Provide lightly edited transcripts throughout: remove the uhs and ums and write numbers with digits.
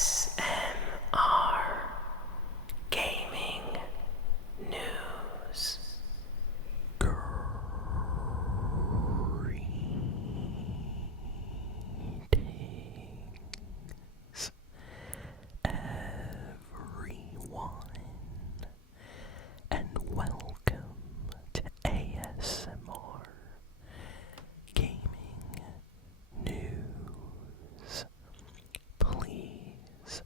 ASMR Gaming News. Greetings, everyone, and welcome to ASMR Gaming News. Please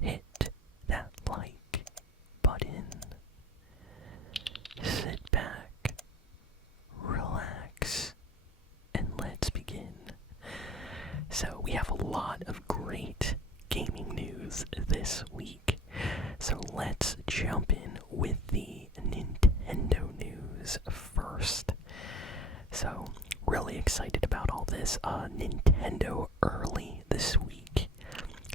hit that like button. Sit back, relax, and let's begin. So we have a lot of great gaming news this week. So let's jump in with the Nintendo news first. So really excited about all this. Nintendo early this week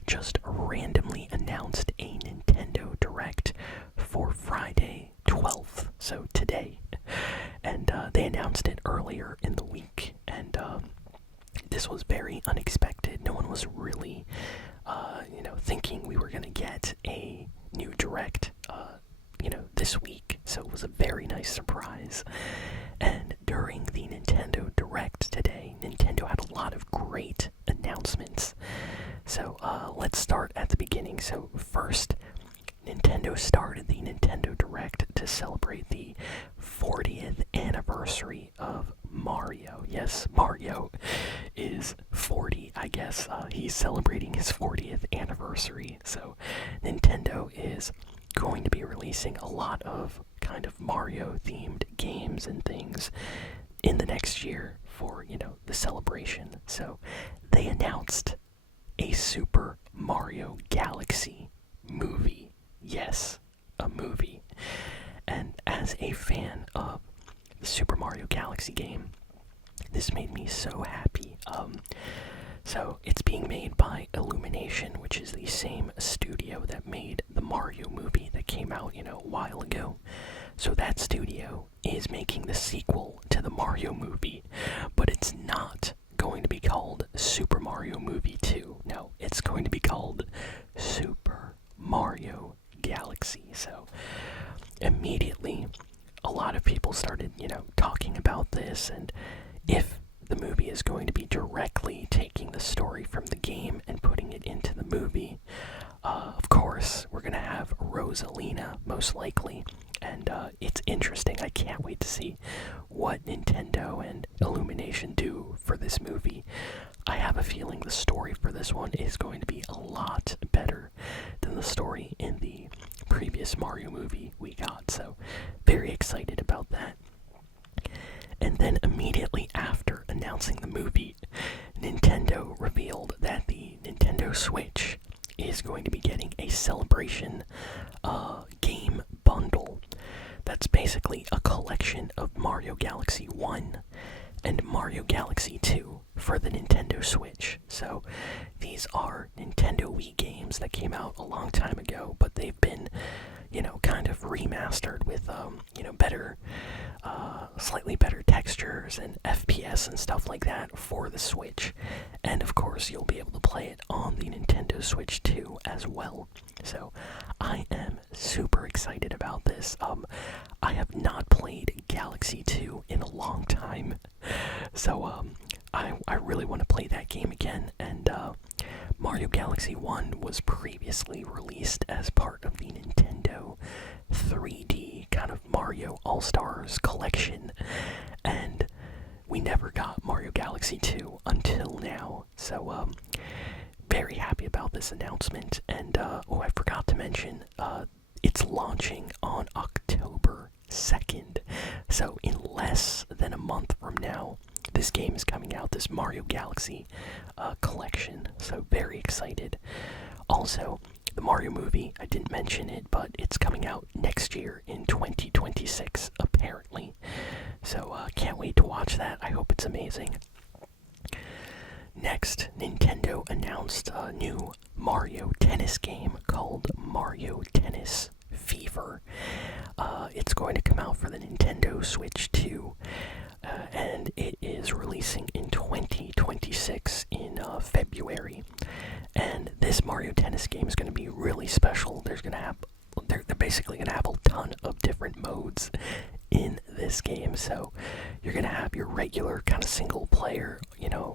just randomly announced a Nintendo Direct for Friday 12th, so today. And they announced it earlier in the week, and this was very unexpected. No one was really, thinking we were going to get a new Direct, this week, so it was a very nice surprise. And during the Nintendo Direct today, Nintendo had a lot of great announcements. So let's start at the beginning. So first, Nintendo started the Nintendo Direct to celebrate the 40th anniversary of Mario. Yes, Mario is 40, I guess. He's celebrating his 40th anniversary. So Nintendo is going to be releasing a lot of kind of Mario-themed games and things in the next year for, the celebration. So they announced a Super Mario Galaxy movie. Yes, a movie. And as a fan of the Super Mario Galaxy game, this made me so happy. So it's being made by Illumination, which is the same studio that made the Mario movie that came out, a while ago. So that studio is making the sequel to the Mario movie, but it's not going to be called Super Mario Movie 2. No, it's going to be called Super Mario Galaxy. So immediately, a lot of people started, talking about this, and if the movie is going to be directly taking the story from the game and putting it into the movie, of course, we're going to have Rosalina, most likely, and it's interesting. I can't wait to see what Nintendo and Illumination do for this movie. I have a feeling the story for this one is going to be a lot better than the story in the previous Mario movie we got, so very excited about that. And then immediately after announcing the movie, Nintendo revealed that the Nintendo Switch is going to be getting a Celebration game bundle. That's basically a collection of Mario Galaxy 1 and Mario Galaxy 2 for the Nintendo Switch. So these are Nintendo Wii games that came out a long time ago, but they've been, kind of remastered with, better, slightly better textures and FPS and stuff like that for the Switch. And of course, you'll be able to play it on the Nintendo Switch 2 as well. So I am super excited about this. I have not played Galaxy 2 in a long time, so I really want to play that game again. And Mario Galaxy 1 was previously released as part of the Nintendo 3D kind of Mario All-Stars collection, and we never got Mario Galaxy 2 until now. So very happy about this announcement. And I forgot to mention, it's launching on October 2nd. So in less than a month from now, this game is coming out, this Mario Galaxy collection. So very excited. Also, the Mario movie, I didn't mention it, but it's coming out next year in 2026, apparently. So can't wait to watch that. I hope it's amazing. Next, Nintendo announced a new Mario Tennis game called Mario Tennis Fever. It's going to come out for the Nintendo Switch 2, and it is releasing in 2026 in February. And this Mario Tennis game is going to be really special. They're basically going to have a ton of different modes in this game. So you're going to have your regular kind of single player,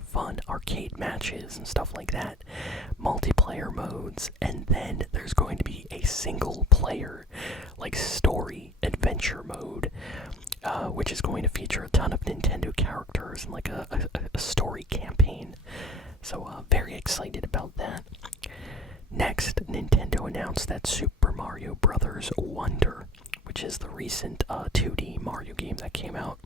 fun arcade matches and stuff like that, multiplayer modes, and then there's going to be a single player, like story adventure mode, which is going to feature a ton of Nintendo characters and like a story campaign. So very excited about that. Next, Nintendo announced that Super Mario Bros. Wonder, which is the recent 2D Mario game that came out,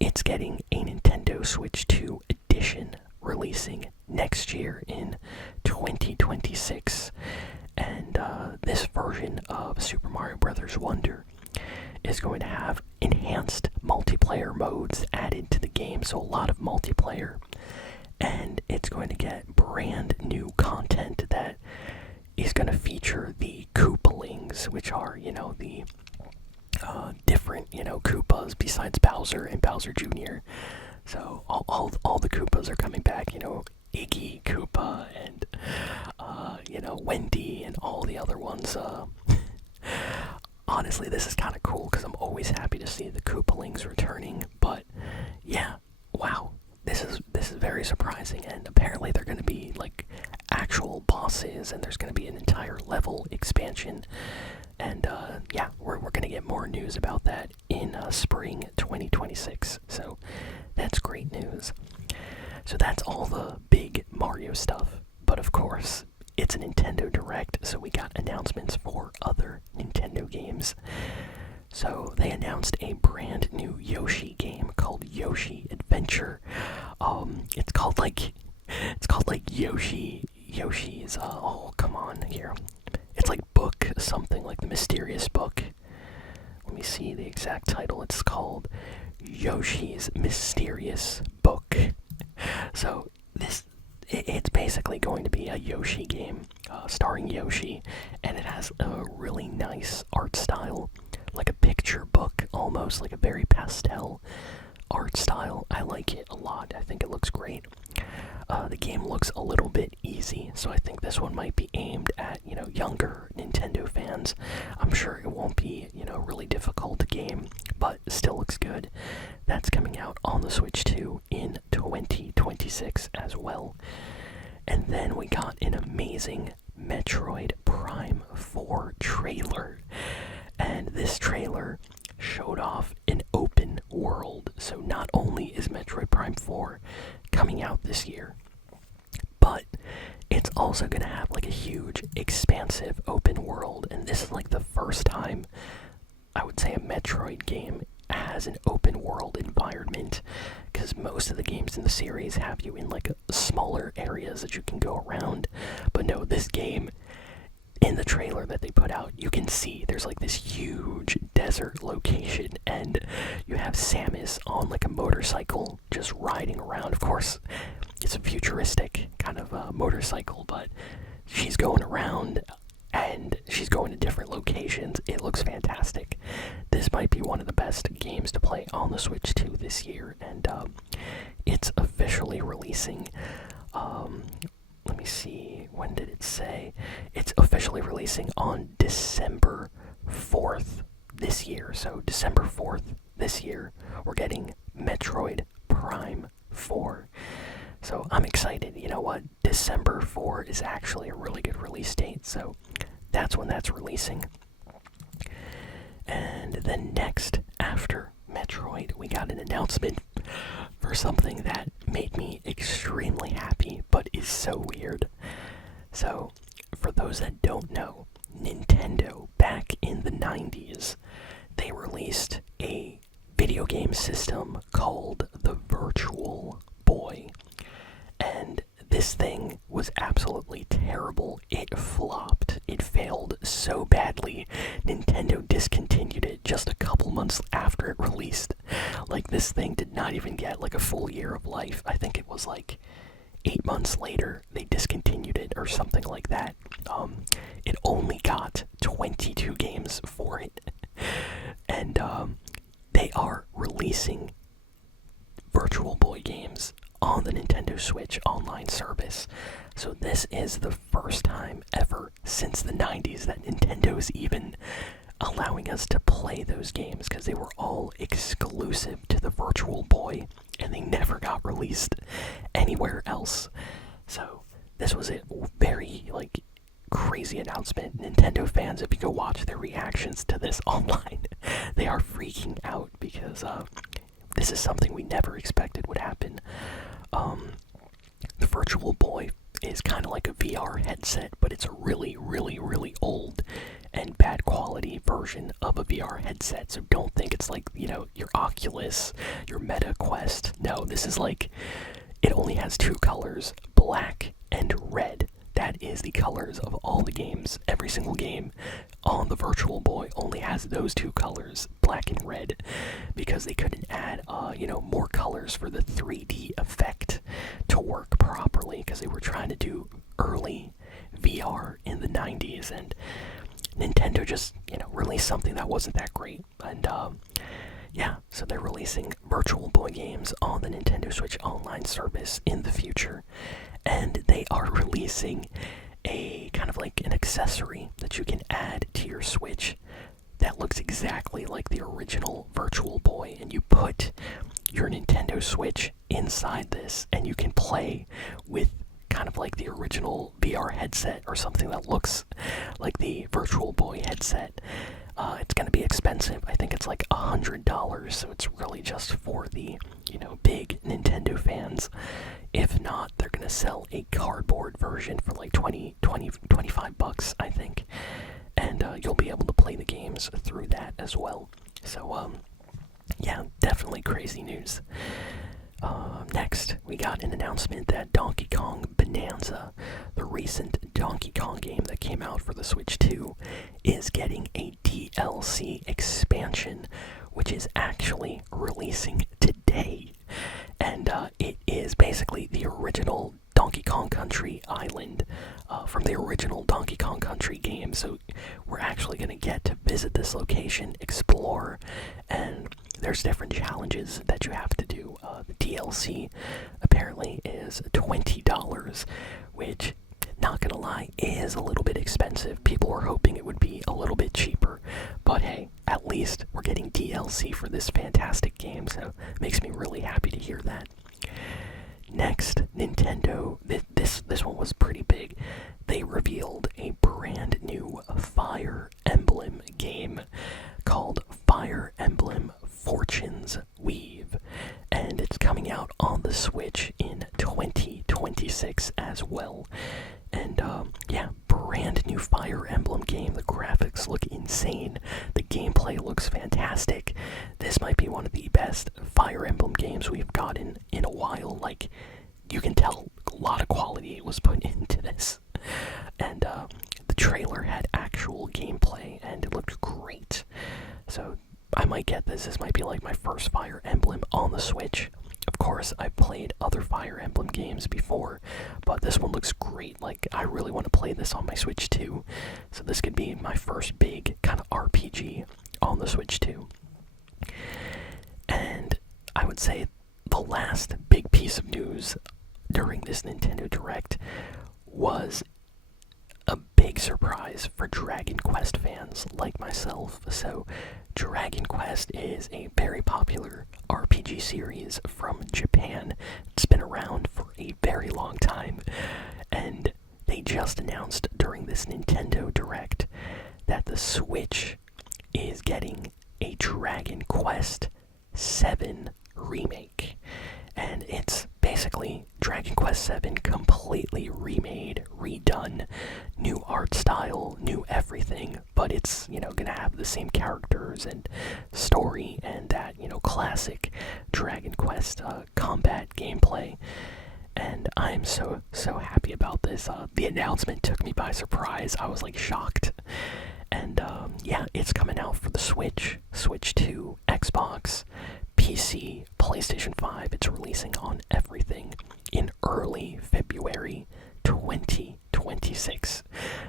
it's getting a Nintendo Switch 2 edition releasing next year in 2026. And this version of Super Mario Bros. Wonder is going to have enhanced multiplayer modes added to the game, so a lot of multiplayer. And it's going to get brand new content that is going to feature the Koopalings, which are, the different, Koopas besides Bowser and Bowser Jr. So all the Koopas are coming back, Iggy Koopa and, Wendy and all the other ones. Honestly, this is kind of cool because I'm always happy to see the Koopalings returning, but yeah, wow. This is very surprising, and apparently they're going to be like actual bosses, and there's going to be an entire level expansion. And yeah, we're going to get more news about that in spring 2026. So that's great news. So that's all the big Mario stuff. But of course, it's a Nintendo Direct, so we got announcements for other Nintendo games. So they announced a brand new Yoshi game called Yoshi Adventure. It's called like Yoshi's oh come on here. It's like book something, like the mysterious book. Let me see the exact title. It's called Yoshi's Mysterious Book. So it's basically going to be a Yoshi game starring Yoshi, and it has a really nice art style, like a picture book, almost like a very pastel art style. I like it a lot. I think it looks great. The game looks a little bit easy, so I think this one might be aimed at, younger Nintendo fans. I'm sure it won't be, a really difficult game, but still looks good. That's coming out on the Switch 2 in 2026 as well. And then we got an amazing Metroid Prime 4 trailer. And this trailer showed off an open world. So not only is Metroid Prime 4 coming out this year, but it's also going to have like a huge, expansive open world. And this is like the first time, I would say, a Metroid game has an open world environment, because most of the games in the series have you in like smaller areas that you can go around. But no, this game, in the trailer that they put out, you can see there's like this huge desert location, and you have Samus on like a motorcycle just riding around. Of course, it's a futuristic kind of motorcycle, but she's going around and she's going to different locations. It looks fantastic. This might be one of the best games to play on the Switch 2 this year, and it's officially releasing. Let me see, when did it say? It's officially releasing on December 4th this year. So December 4th this year, we're getting Metroid Prime 4. So I'm excited. You know what? December 4 is actually a really good release date, so that's when that's releasing. And then next, after Metroid, we got an announcement for something that made me extremely happy, but is so weird. So, for those that don't know, Nintendo, back in the 90s, they released a video game system called the Virtual Boy. And this thing was absolutely terrible. It flopped. It failed so badly. Nintendo discontinued it just a couple months after it released. Like, this thing did not even get like a full year of life. I think it was like 8 months later they discontinued it or something like that. It only got 22 games for it. And they are releasing Virtual Boy games on the Nintendo Switch online service. So this is the first time ever since the 90s that Nintendo is even allowing us to play those games, because they were all exclusive to the Virtual Boy and they never got released anywhere else. So this was a very crazy announcement. Nintendo fans, if you go watch their reactions to this online, they are freaking out because this is something we never expected would happen. The Virtual Boy is kind of like a VR headset, but it's a really, really, really old and bad quality version of a VR headset. So don't think it's like, your Oculus, your Meta Quest. No, this is it only has two colors, black and red. That is the colors of all the games. Every single game on the Virtual Boy only has those two colors, black and red, because they couldn't add, more colors for the 3D effect to work properly, because they were trying to do early VR in the 90s, and Nintendo just, released something that wasn't that great. And, so they're releasing Virtual Boy games on the Nintendo Switch Online service in the future. And they are releasing a kind of an accessory that you can add to your Switch that looks exactly like the original Virtual Boy. And you put your Nintendo Switch inside this, and you can play with kind of like the original VR headset or something that looks like the Virtual Boy headset. It's going to be expensive. I think it's $100, so it's really just for the, big Nintendo fans. If not, they're going to sell a cardboard version for $25, I think. And you'll be able to play the games through that as well. So, definitely crazy news. Next, we got an announcement that Donkey Kong Bonanza, the recent Donkey Kong game that came out for the Switch 2, is getting a DLC expansion, which is actually releasing today. And it is basically the original Donkey Kong Country Island from the original Donkey Kong Country game. So we're actually going to get to visit this location, explore, and there's different challenges that you have to do. The DLC apparently is $20, which, not gonna lie, is a little bit expensive. People were hoping it would be a little bit cheaper, but hey, at least we're getting DLC for this fantastic game, so it makes me really happy to hear that. Next, Nintendo, this one was pretty big. They revealed a brand new Fire Emblem game called Fire Emblem Fortune's Weave, and it's coming out on the Switch in 2026 as well. And brand new Fire Emblem game. The graphics look insane. The gameplay looks fantastic. This might be one of the best Fire Emblem games we've gotten in a while. You can tell a lot of quality was put into this. And the trailer had actual gameplay, and it looked great. So I might get this. This might be my first Fire Emblem on the Switch. Of course, I've played other Fire Emblem games before, but this one looks great. I really want to play this on my Switch too. So this could be my first big kind of RPG on the Switch too. And I would say the last big piece of news during this Nintendo Direct was a big surprise for Dragon Quest fans like myself. So Dragon Quest is a very popular RPG series from Japan. It's been around for a very long time, and they just announced during this Nintendo Direct that the Switch is getting a Dragon Quest VII Remake. And it's basically Dragon Quest VII completely remade, redone, new art style, new everything, but it's, gonna have the same characters and story and that, classic Dragon Quest combat gameplay. And I'm so happy about this. The announcement took me by surprise. I was shocked. And it's coming out for the Switch, Switch 2, Xbox, PC, PlayStation 5. It's releasing on everything in early February 2026.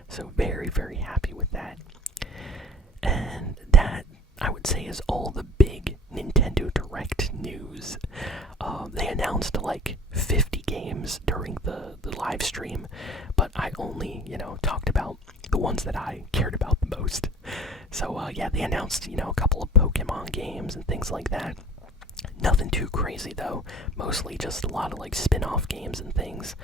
So very, very happy with that. And that, I would say, is all the big Nintendo Direct news. They announced 50 games during the live stream, but I only, talked about the ones that I cared about the most. So, yeah, they announced, a couple of Pokemon games and things like that. Nothing too crazy, though. Mostly just a lot of, like, spin-off games and things.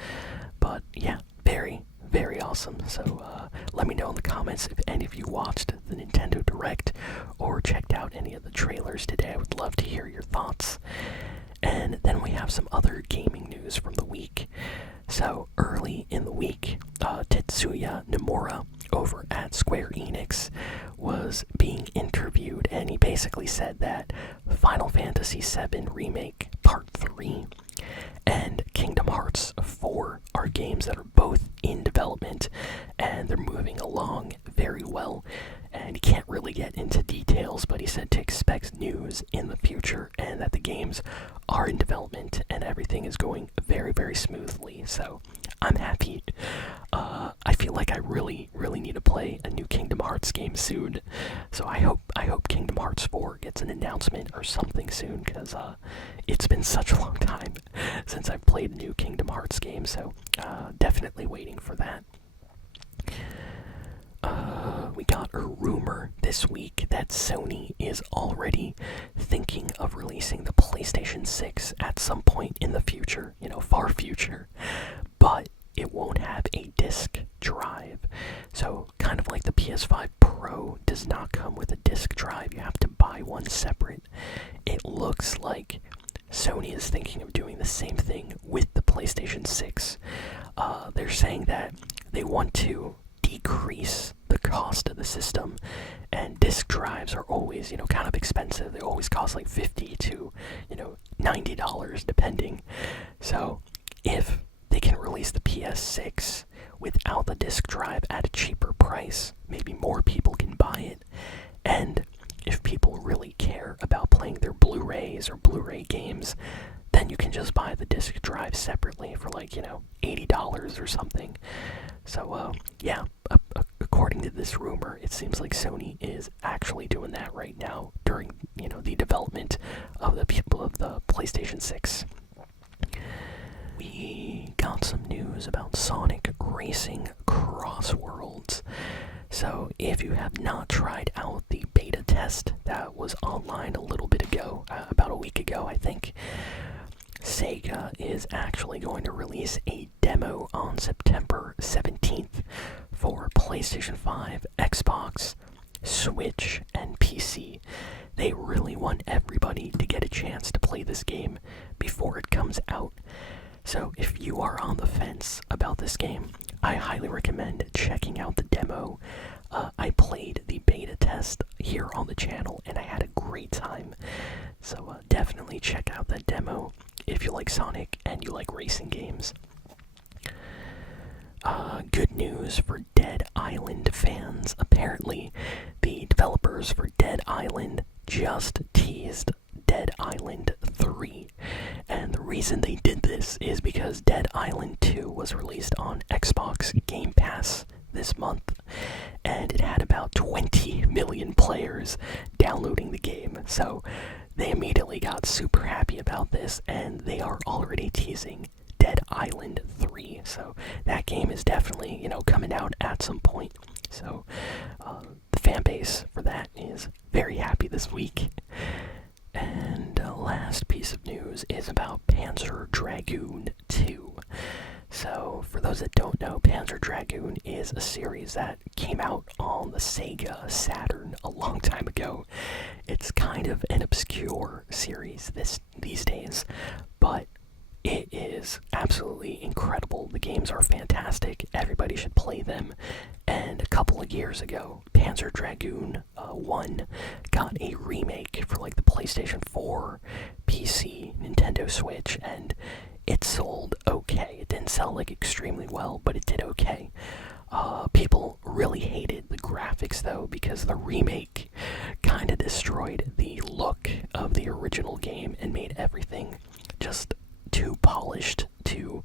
But, yeah, very, very awesome. So, let me know in the comments if any of you watched the Nintendo Direct or checked out any of the trailers today. I would love to hear your thoughts. And then we have some other gaming news from the week. So, early in the week, Tetsuya Nomura over at Square Enix was being interviewed, and he basically said that Final Fantasy VII Remake Part 3 and Kingdom Hearts 4 are games that are both in development, and they're moving along very well. And he can't really get into details, but he said to expect news in the future and that the games are in development and everything is going very, very smoothly. So I'm happy. I feel like I really, really need to play a new Kingdom Hearts game soon. So I hope Kingdom Hearts 4 gets an announcement or something soon, because it's been such a long time since I've played a new Kingdom Hearts game. So definitely waiting for that. We got a rumor this week that Sony is already thinking of releasing the PlayStation 6 at some point in the future, far future, but it won't have a disc drive. So, kind of like the PS5 Pro does not come with a disc drive, you have to buy one separate. It looks like Sony is thinking of doing the same thing with the PlayStation 6. They're saying that they want to decrease the cost of the system, and disk drives are always, kind of expensive. They always cost like $50 to, $90 depending. So if they can release the PS6 without the disk drive at a cheaper price, maybe more people can buy it. And if people really care about playing their Blu-rays or Blu-ray games, then you can just buy the disc drive separately for like, $80 or something. So, yeah, according to this rumor, it seems like Sony is actually doing that right now during, the development of the PlayStation 6. We got some news about Sonic Racing Cross Worlds. So, if you have not tried out the beta test that was online a little bit ago, about a week ago, I think, Sega is actually going to release a demo on September 17th for PlayStation 5, Xbox, Switch, and PC. They really want everybody to get a chance to play this game before it comes out. So if you are on the fence about this game, I highly recommend checking out the demo. I played the beta test here on the channel, and I had a great time. So definitely check out that demo if you like Sonic and you like racing games. Good news for Dead Island fans. Apparently, the developers for Dead Island just teased Dead Island 3. And the reason they did this is because Dead Island 2 was released on Xbox Game Pass this month, and it had about 20 million players downloading the game. So they immediately got super happy about this, and they are already teasing Dead Island 3. So that game is definitely, coming out at some point. So the fan base for that is very happy this week. And last piece of news is about Panzer Dragoon 2. So, for those that don't know, Panzer Dragoon is a series that came out on the Sega Saturn a long time ago. It's kind of an obscure series these days, but it is absolutely incredible. The games are fantastic. Everybody should play them. And a couple of years ago, Panzer Dragoon 1 got a remake for like the PlayStation 4, PC, Nintendo Switch, and it sold okay. It didn't sell like extremely well, but it did okay. People really hated the graphics though, because the remake kind of destroyed the look of the original game and made everything just too polished, too,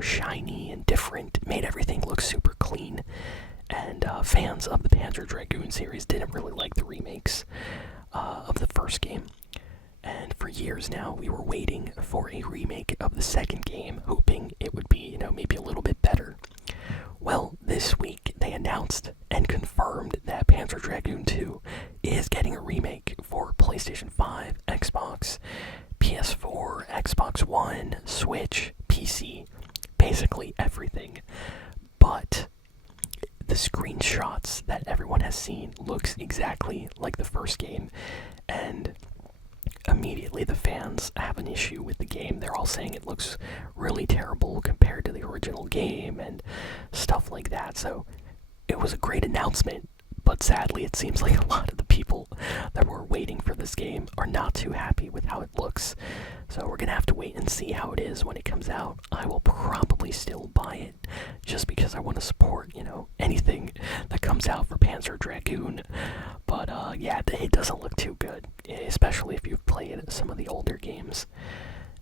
shiny and different. Made everything look super clean. And fans of the Panzer Dragoon series didn't really like the remakes of the first game. And for years now, we were waiting for a remake of the second game, hoping it would be, maybe a little bit better. Well, this week they announced and confirmed that Panzer Dragoon 2 is getting a remake for PlayStation 5, Xbox, PS4, Xbox One, Switch, PC, basically everything. But the screenshots that everyone has seen looks exactly like the first game, and immediately the fans have an issue with the game. They're all saying it looks really terrible compared to the original game and stuff like that. So it was a great announcement, but sadly it seems like a lot of the people that were waiting for this game are not too happy with how it looks. So we're gonna have to wait and see how it is when it comes out. I will probably still buy it just because I want to support, anything that comes out for Panzer Dragoon. But yeah, it doesn't look too good, especially if you've played some of the older games.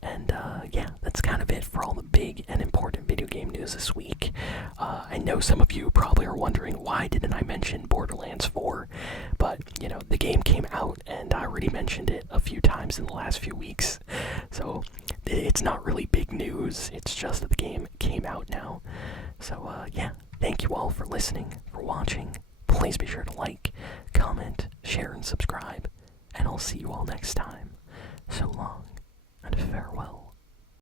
And yeah, that's kind of it for all the big and important video game news this week. I know some of you probably are wondering, why didn't I mention Borderlands 4? But, the game came out and I already mentioned it a few times in the last few weeks. So it's not really big news, it's just that the game came out now. So yeah, thank you all for listening, for watching. Please be sure to like,